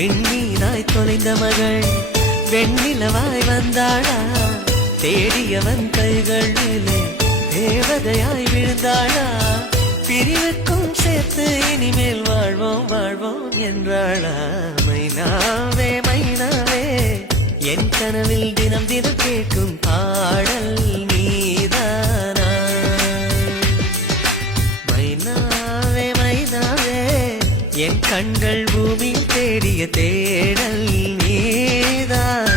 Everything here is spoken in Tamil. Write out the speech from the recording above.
விண்மீனாய் தொலைந்த மகள் வெண்ணிலவாய் வந்தாளா தேடியவன் கைகளிலே தேவதையாய் விழுந்தாளா பிரிவுக்கும் சேர்த்து இனிமேல் வாழ்வோம் வாழ்வோம் என்றாளா மைனாவே மைனாவே என் கனவில் தினம் தினம் கேட்கும் பாடல் நீதானா மைனாவே மைனாவே என் கண்கள் பூமி தேடிய தேடல் நீதான்